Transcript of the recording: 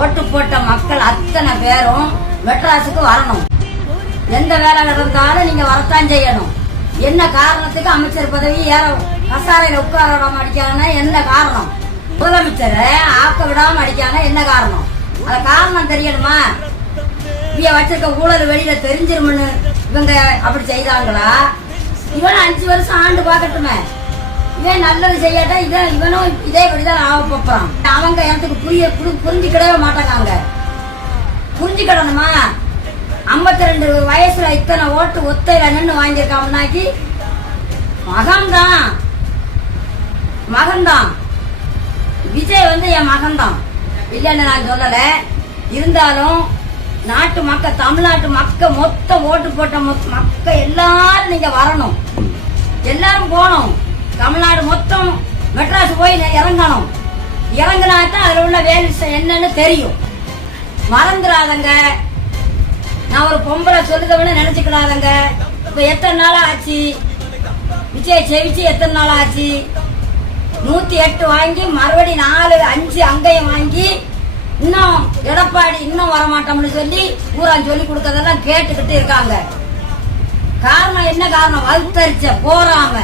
ஓட்டு போட்ட மக்கள் அத்தனை பேரும் மெட்ராஸுக்கு வரணும். எந்த வேலை இருந்தாலும் நீங்க வரத்தான் செய்யணும். என்ன காரணத்துக்கு அமைச்சர் பதவி ஏற கசாரையில உட்கார விடாம அடிக்காங்கன்னா என்ன காரணம்? முதலமைச்சரை ஆக்க விடாம அடிக்காங்க என்ன காரணம்? அந்த காரணம் தெரியணுமா? இவ வச்சிருக்க ஊழல் வெளியில தெரிஞ்சிருமுன்னு இவங்க அப்படி செய்தாங்களா? இவன் 5 வருஷம் ஆண்டு பாக்கட்டுமே. இவன் நல்லது செய்யாட்டா இவனும் இதே படிதான் ஆக போறான். அவங்க எனக்கு புரிஞ்சுக்கிடவே மாட்டாங்க. புரிஞ்சுக்கிடணுமா? 52 வயசுல இத்தனை ஓட்டு ஒத்தையில நின்று வாங்கியிருக்காங்கன்னாக்கி மகன்தான் விஜய் என் மகன்தான் இல்லைன்னு நான் சொல்லல. இருந்தாலும் நாட்டு மக்கள், தமிழ்நாட்டு மக்கள் மொத்தம் ஓட்டு போட்ட மக்கள் எல்லாரும் நீங்க வரணும். எல்லாரும் போகணும். தமிழ்நாடு மொத்தம் மெட்ராஸ் போய் இறங்கணும். இறங்கினாத்தான் அதுல உள்ள வேலை என்னன்னு தெரியும். மறந்துடாதங்க. நான் ஒரு பொம்பளை சொல்லுதவன்னு நினைச்சுக்கிடாதங்க. இப்ப எத்தனை நாளா ஆச்சு விஜய் செவிச்சு? எத்தனை நாள் ஆச்சு? 108 வாங்கி மறுபடி 4, 5 அங்கையும் வாங்கி இன்னும் எடப்பாடி இன்னும் வரமாட்டோம்னு சொல்லி ஊரான் சொல்லி கொடுக்கறதெல்லாம் கேட்டுக்கிட்டு இருக்காங்க. காரணம் என்ன காரணம்? வகுத்தரிச்ச போறாம